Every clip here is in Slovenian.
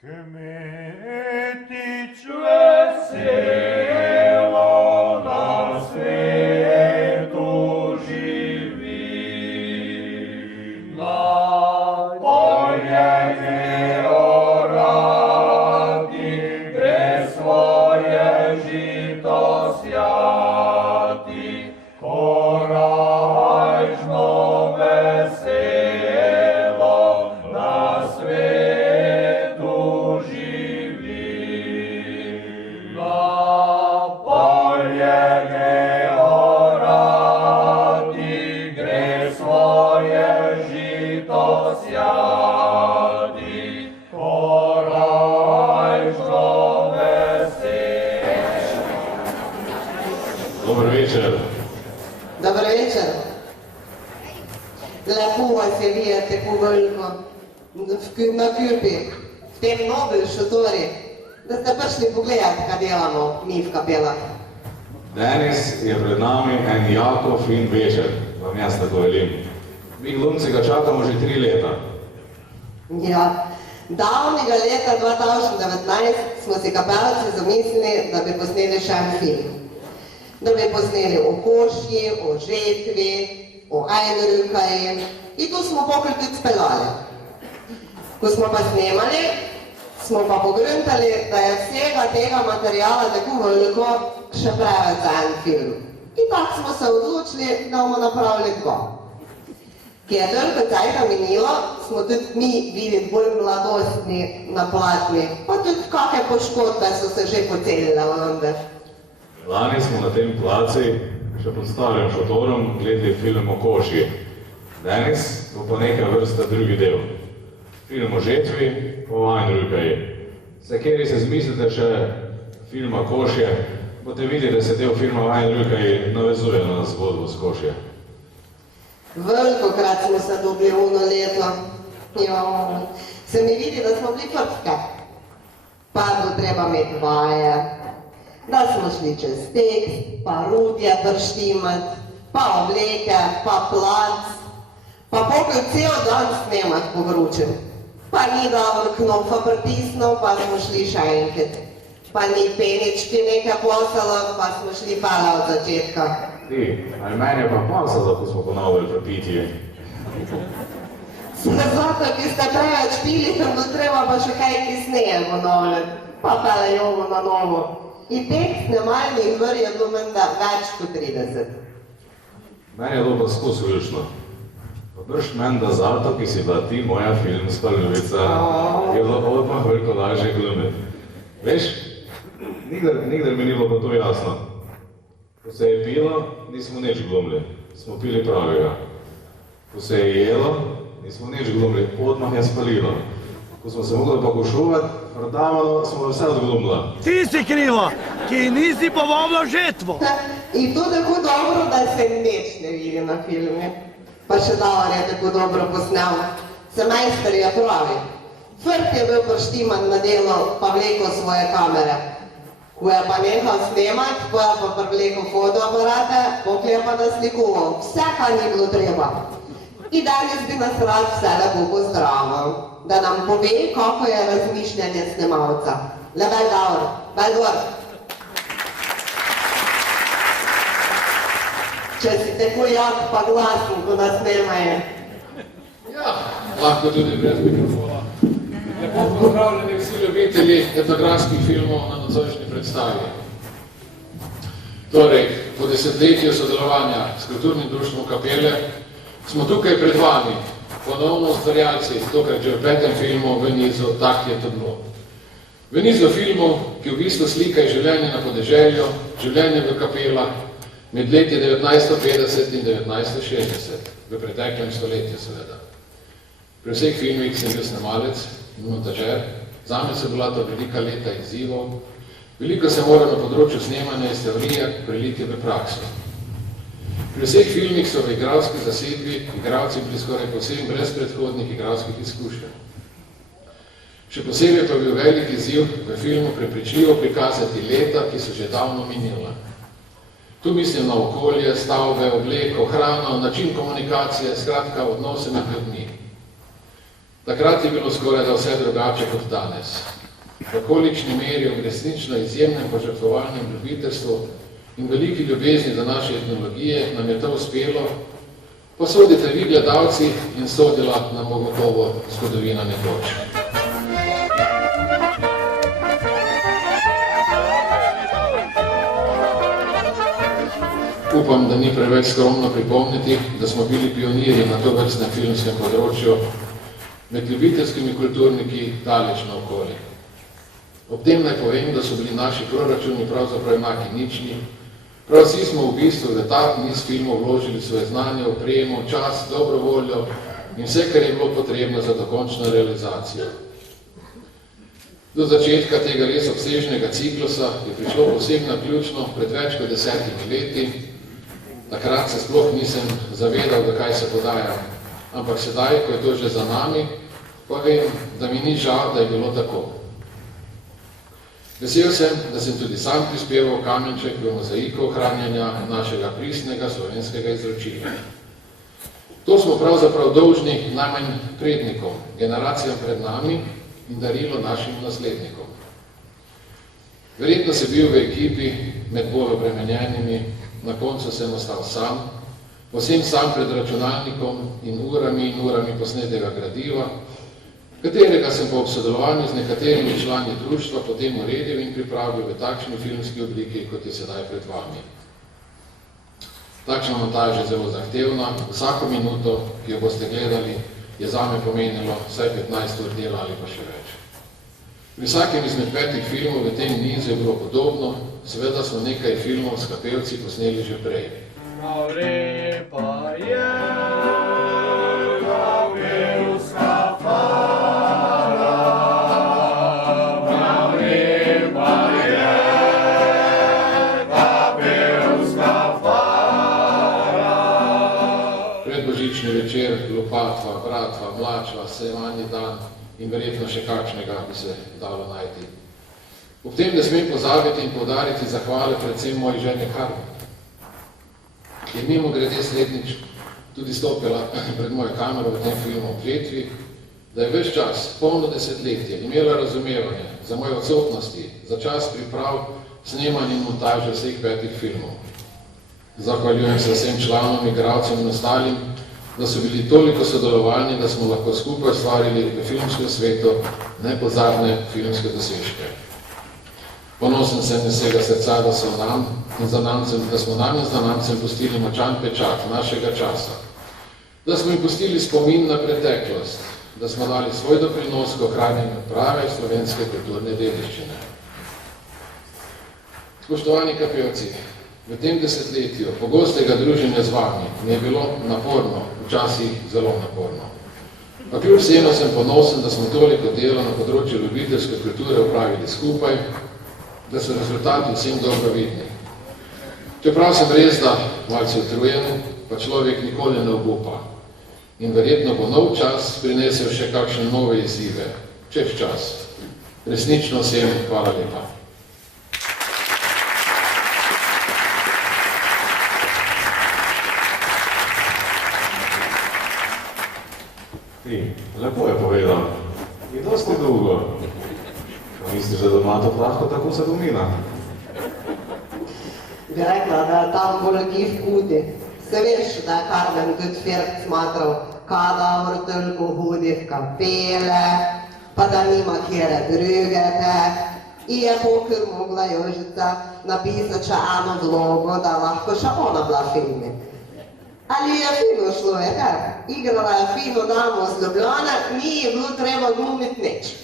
Kmetič veselo na svetu živi, na polje ne orati, gre svoje žito sjati, korajžno veselo na svetu. Dobar večer. Dobar večer. Lepo vas je videti tako veliko na Kürbi, v tem Nobel šotori, da ste prišli pogledati, kaj delamo mi v kapelah. Danes je pred nami en jako fin večer, vam jaz tako velim. Mi glumci ga čakamo že 3 leta. Ja, davnega leta 2019 smo si kapelci zamislili, da bi posneli še en film. Da bi posneli o košji, o žetvi, o Einrückaji in tu smo pokoj tudi speljali. Ko smo pa snemali, smo pa pogruntali, da je vsega tega materijala tako veliko še preveč za en film. In tako smo se odločili, da bomo napravili tako. Ki je toliko cajta minilo, smo tudi mi videli bolj mladostni na platni, pa tudi kakšne poškodbe so se že pocelile v London. Lani smo na tem placi, še pod starim šotorom, gledali film o košji. Danes bo pa neka vrsta drugi del. Film o žetvi, o Einrückaji. Se kjeri se zmislite še filma Košje, boste videli, da se del filma o Einrückaji navezuje na zgodbo s Košje. Velikokrat smo se dobili ono leto. Se mi vidi, da smo bili prtka. Pa bo treba imeti vaje, da smo šli čez tekst, pa rudje prštimat, pa obleke, pa plac, pa pokoj cel dan snemat po vročem. Pa ni dobro knofa pritisnil, pa smo šli še enkrat. Pa ni penički nekaj poslala, pa smo šli pala od začetka. Ti, ali meni je pa pasalo, ko smo ponovili prepitje? Zato, ki ste preveč pili, tam bo treba pa še kaj kisneje ponovljati, pa pelejovo na novo. In teh snemalnih vrj je bilo menda več kot 30. Meni je bilo pa skozi ulično. Pa brž menda zato, ki si bila ti moja filmska ljubica, je bilo odmah veliko lažje glumiti. Veš, nikdar mi ni bilo pa to jasno. Ko se je pilo, nismo nič glumili, smo pili pravega. Ko se je jelo, nismo nič glumili, odmah je spalilo. Ko smo se mogli pa košuvati, prodavalo, smo vse odglumila. Ti si krivo, ki nisi povabila žetvo. In to tako dobro, da se nič ne vidi na filmu. Pa še Davor je tako dobro posnel. Se majster je pravi. Frt je bil poštiman na delo, pa vlekel svoje kamere. Ko je pa nehal snemat, ko je pa privlekel fotoaparate, pokoj je pa naslikoval. Vse, kar ni bilo treba. In danes bi nas rad vse lepo pozdravil, da nam pove, kako je razmišljanje snemalca. Lebel Davor, bel gor. Če si tako jak pa glasen, ko nas snemajo. Ja, lahko tudi brez mikrofona. Lepo pozdravljeni vsi ljubitelji etnografskih filmov na nocojšnji predstavi. Torej, po desetletju sodelovanja s kulturnim društvom Kapele smo tukaj pred vami, ponovno ustvarjalci, tokrat že v 5. filmu v nizu Tak je to bilo. V nizu filmov, ki v bistvu slikajo življenje na podeželju, življenje v kapelah med leti 1950 in 1960, v preteklem stoletju seveda. Pri vseh filmih sem bil snemalec in montažer, zame so bila to velika leta izzivov, veliko se mora na področju snemanja iz teorije preliti v prakso. Pri vseh filmih so v igralski zasedbi igralci bili skoraj posebej brez predhodnih igralskih izkušenj. Še posebej pa je bil velik izziv v filmu prepričljivo prikazati leta, ki so že davno minila. Tu mislim na okolje, stavbe, obleko, hrano, način komunikacije, skratka odnose med ljudmi. Takrat je bilo skoraj da vse drugače kot danes. V kolikšni meri ob resnično izjemnem požrtvovalnem ljubiteljstvu in veliki ljubezni za naše etnologije nam je to uspelo, posodite vi gledalci in sodila nam bo gotovo zgodovina nekoč. Upam, da ni preveč skromno pripomniti, da smo bili pionirji na tovrstnem filmskem področju, med ljubiteljskimi kulturniki daleč naokoli. Ob tem naj povem, da so bili naši proračuni pravzaprav enaki nični. Prav vsi smo v bistvu v ta niz filmov vložili svoje znanje, opremo, čas, dobro voljo in vse, kar je bilo potrebno za dokončno realizacijo. Do začetka tega res obsežnega ciklusa je prišlo povsem naključno pred več kot 10 leti. Takrat se sploh nisem zavedal, da kaj se podaja, ampak sedaj, ko je to že za nami, pa vem, da mi ni žal, da je bilo tako. Vesel sem, da sem tudi sam prispeval kamenček v mozaiko ohranjanja našega pristnega slovenskega izročila. To smo pravzaprav dolžni najmanj prednikom, generacijam pred nami in darilo našim naslednikom. Verjetno sem bil v ekipi med bolj obremenjenimi, na koncu sem ostal sam, povsem sam pred računalnikom in urami posnetega gradiva, katerega sem po sodelovanju z nekaterimi člani društva potem uredil in pripravil v takšni filmski obliki, kot je sedaj pred vami. Takšna montaža je zelo zahtevna, vsako minuto, ki jo boste gledali, je zame pomenilo vsaj 15 ur dela ali pa še več. Pri vsakem izmed 5 filmov v tem nizu je bilo podobno, seveda smo nekaj filmov s kapelci posneli že prej. Prav lepa je kapelska fara, prav lepa je kapelska fara. Predbožični večer, lopatva, bratva, mlačva, sejmanji dan in verjetno še kakšnega bi se dalo najti. Ob tem ne smem pozabiti in poudariti zahvale predvsem moji ženi Karli, ki je mimogrede slednjič tudi stopila pred mojo kamero v tem filmu v kletvi, da je ves čas, polno desetletje, imela razumevanje za moje odsotnosti, za čas priprav, snemanja in montaže vseh 5 filmov. Zahvaljujem se vsem članom, igralcem in ostalim, da so bili toliko sodelovalni, da smo lahko skupaj ustvarili v filmskem svetu nepozabne filmske dosežke. Ponosen sem iz vsega srca, da so nam in zanamcem, da smo nam in zanamcem pustili močan pečat našega časa, da smo jim pustili spomin na preteklost, da smo dali svoj doprinos k ohranjanju prave slovenske kulturne dediščine. Spoštovani kapelci, v tem desetletju pogostega druženja z vami mi je bilo naporno, včasih zelo naporno. Pa kljub vsemu sem ponosen, da smo toliko dela na področju ljubiteljske kulture opravili skupaj, da so rezultati vsem dobro vidni. Čeprav sem res da malce utrujen, pa človek nikoli ne obupa. In verjetno bo nov čas prinesel še kakšne nove izzive. Čez čas. Resnično vsem hvala lepa. Lepo je povedal. In dosti dolgo. Misliš, da doma to lahko tako se domina? Bi rekla, da je tam bolj gif hudi. Se veš, da je Karmen tudi Ferk smatral, kada vrtulko hudi v kapele, pa da nima kjere drugete. I je pokr mogla Jožica napisati še eno vlogo, da lahko še ona bila filmi. Ali je fino šlo, je tak? Igrala je fino damo z Ljubljana, ni je bilo treba glumiti nič.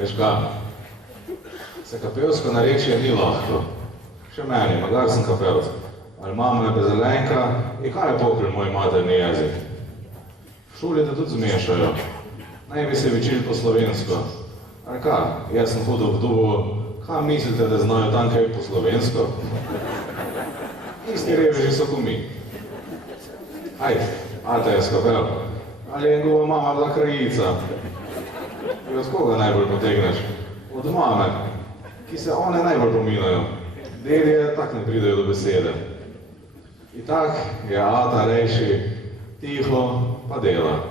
Veš kaj? Se kapelsko narečje ni lahko. Še meni, magar sem kapelc. Ali mama je bezelenka in kaj je pokryl moj materni jezik? V šoli te tudi zmešajo. Naj bi se večili po slovensko. Ali kaj? Jaz sem hodil v Dubo. Kaj mislite, da znajo tam kaj po slovensko? Isti reveži so ko mi. Ajde, ata je skapel. Ali je njegova mama bila krajica? I od koga najbolj potegneš? Od mame, ki se one najbolj pominajo. Dedje tak ne pridejo do besede. I tak je ata reši, tiho pa dela.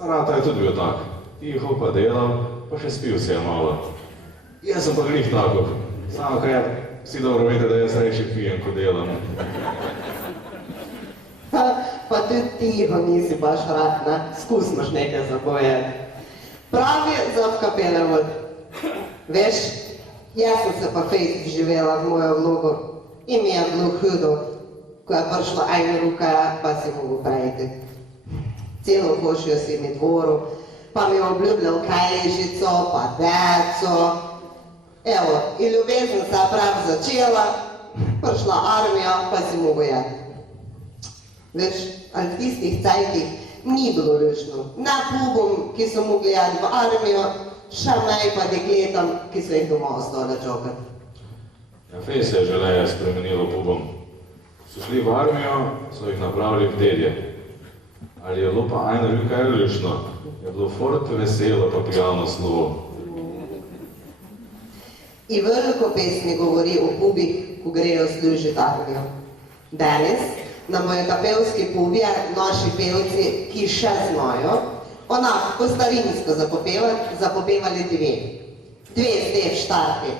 Rata je tudi bil tak. Tiho pa delal, pa še spil se je malo. Jaz sem pa glih tako. Samo kaj, vsi dobro veste, da jaz rejši pijem, ko delam. Pa tudi tiho nisi baš rad, ne? Skusmoš nekaj zaboje. Pravi za v kapele vod. Veš, jaz sem se pa fejst živela v mojo vlogo in mi je bilo hudo, ko je prišla ena ruka, pa si mogo prejti. Celo košijo si mi dvoru, pa mi je obljubljal kajžico, pa deco. Evo, in ljubezen se je prav začela, prišla armija, pa si mogo jeti. Veš, ali v tistih cajtih ni bilo lušno. Ne pubom, ki so mogli jeti v armijo, še mej pa dekletam, ki so jih doma ostale čokati. Ja, fej se je želeje spremenilo pubom. So šli v armijo, so jih napravili v dedje. Ali je bilo pa ena ljubka je lušno, je bilo fort veselo pa pijano slovo. In veliko pesmi govori o pubih, ko grejo služiti armijo. Danes na moje kapelski pubje naši pevci, ki še znajo, onak po starinsko zapopevali dve. Dve zdaj v štarti.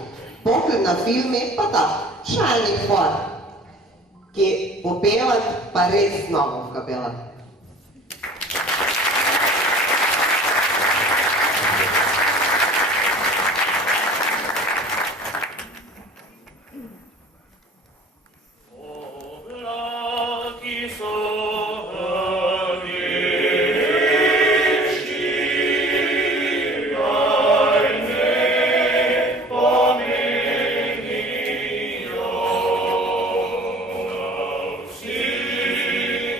Pokl na filmi pa ta šalni for, ki popevat pa res znamo v kapelah.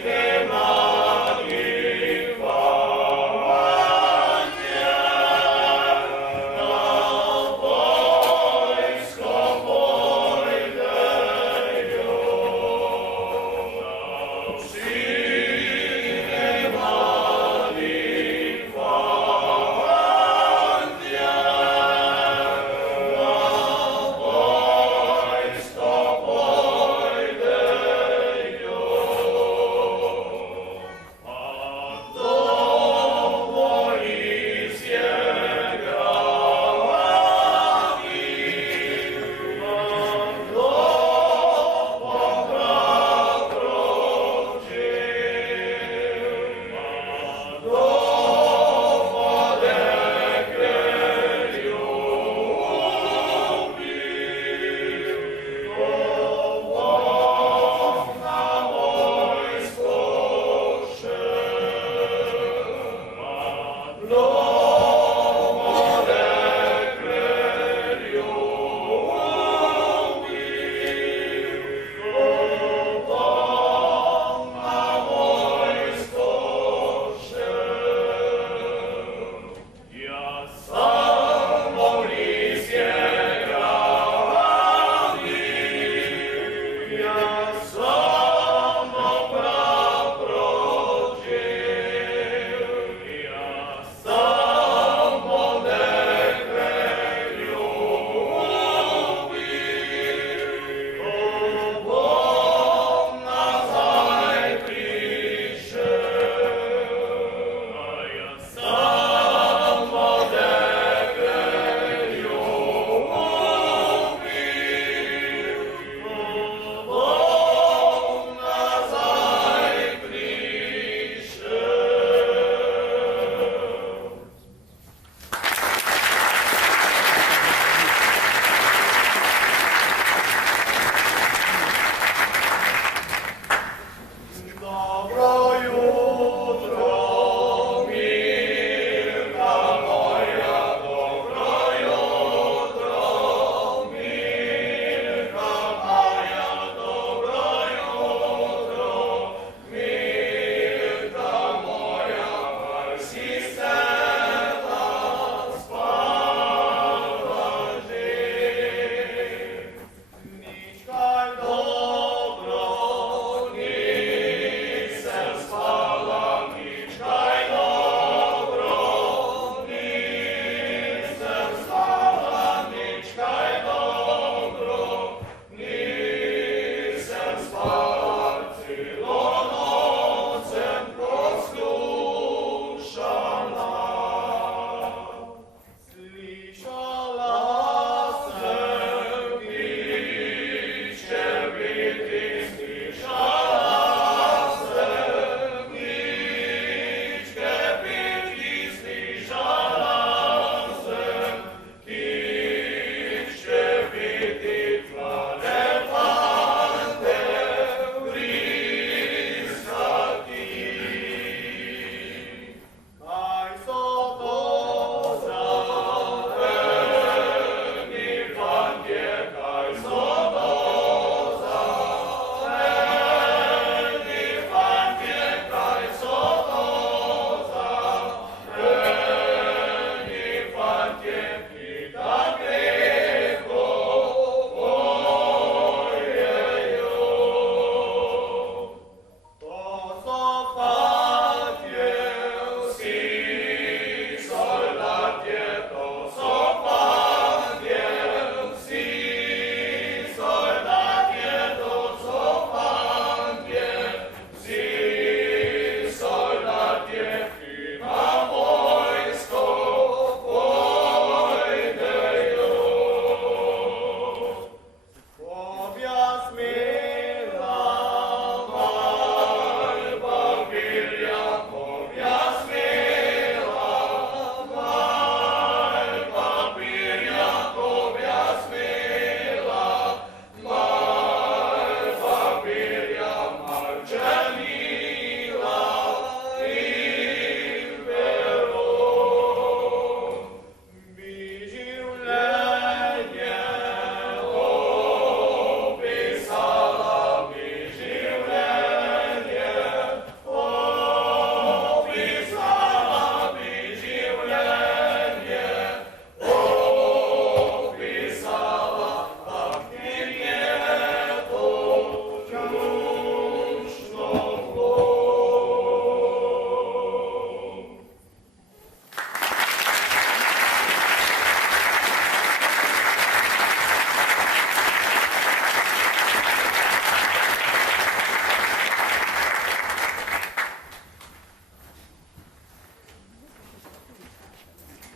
Tema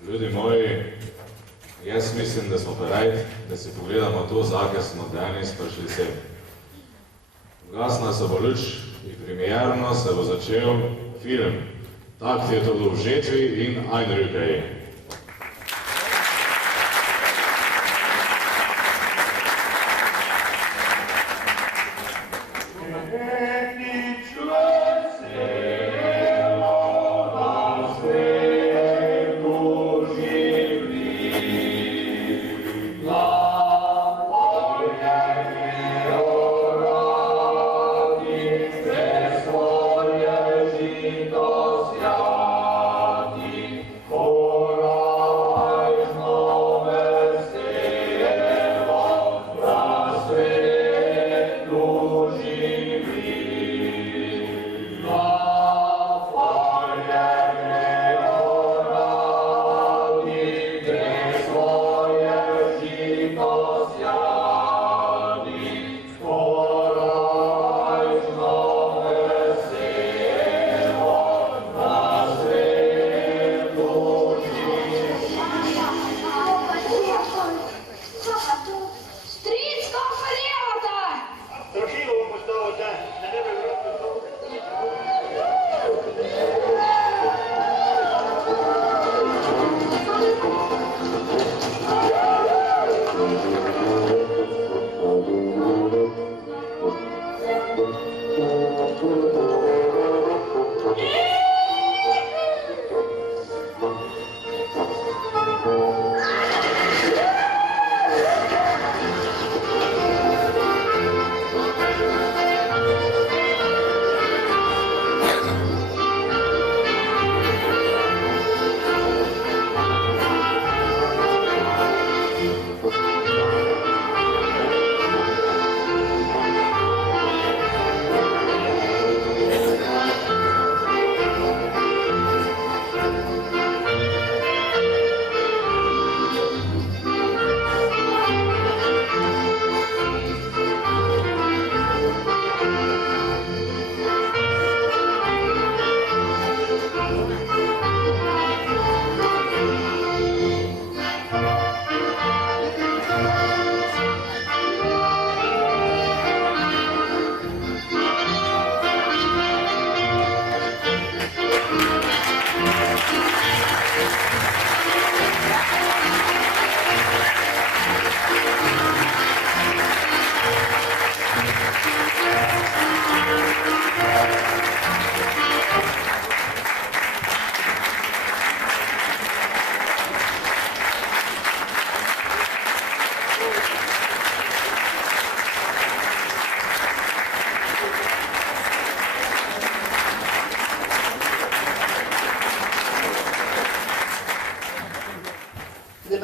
Ljudi moji, jaz mislim, da smo prejd, da si pogledamo to, zakaj smo danes prišli sem. Ugasna se bo luč in premierno se bo začel film. Tak ti je to bilo v Žetvi in Einrühej.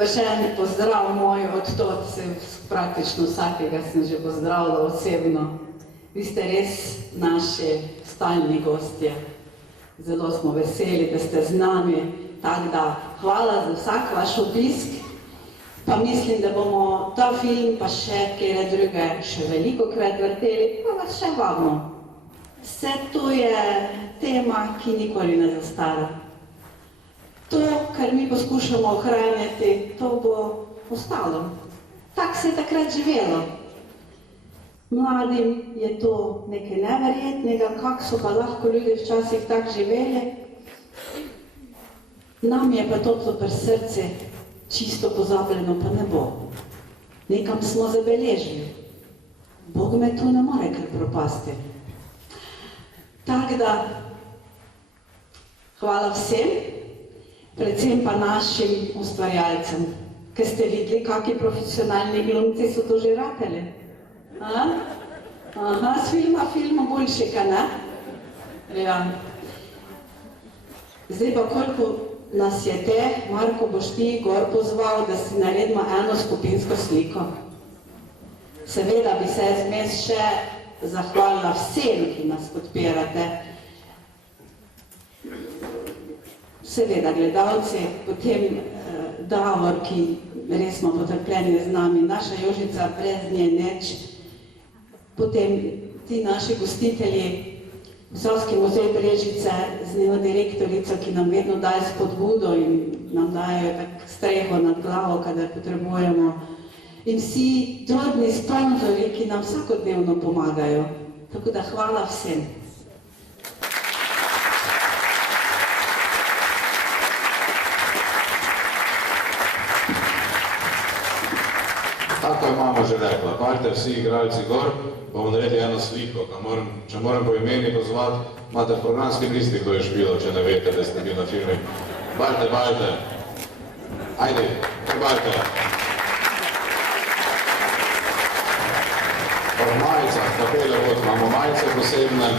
Pa še en pozdrav moj od totcev, praktično vsakega sem že pozdravila osebno. Vi ste res naši stalni gostje. Zelo smo veseli, da ste z nami. Tako da hvala za vsak vaš obisk. Pa mislim, da bomo ta film pa še kjer druge še veliko krat vrteli, pa vas še vabimo. Vse to je tema, ki nikoli ne zastara. To, kar mi poskušamo ohranjati, to bo ostalo. Tako se je takrat živelo. Mladim je to nekaj neverjetnega, kako so pa lahko ljudje včasih tako živeli. Nam je pa toplo pri srce, čisto pozabljeno pa ne bo. Nekam smo zabeležili. Bog me tu ne more kar propasti. Tako da, hvala vsem. Predvsem pa našim ustvarjalcem, ki ste videli, kakšni profesionalni glumci so to že rateli. Aha, s filma boljšega, ne? Ja. Zdaj pa koliko nas je te, Marko, boš ti gor pozval, da si naredimo eno skupinsko sliko. Seveda bi se zmes še zahvalila vsem, ki nas podpirate. Seveda gledalci, potem Davor, ki res smo potrpljeni z nami, naša Jožica, brez nje neč, potem ti naši gostitelji, Visovski muzej Brežice z njeno direktorico, ki nam vedno daje spodbudo in nam daje tak streho nad glavo, kadar potrebujemo. In vsi drobni sponzorji, ki nam vsakodnevno pomagajo. Tako da hvala vsem. Tako je mama že rekla, paljte vsi igralci gor, bomo naredili eno sliko, če moram po imeni pozvati, imate v programskem listi, kdo je špilo, če ne veste, da ste bili na filmi. Baljte, ajde, baljte. Pa v majicah, kapele od, imamo majice posebne,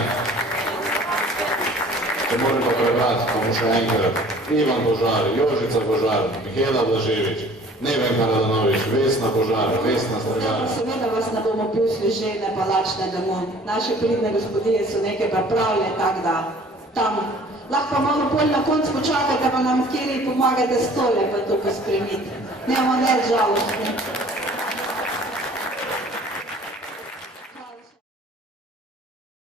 če moram pa prebrati, pa mu še enkrat, Ivan Požar, Jožica Požar, Mihela Blaževič, Nevenka Radanovič, Vesna Požar, Vesna Strgar. Seveda vas ne bomo pustili žene pa lačne domov. Naše pridne gospodije so nekaj pripravile, tako da tam. Lahko pa malo bolj na koncu počakajte, pa nam kjeri pomagajte stole, pa to pospremite. Nemo ne žalostni.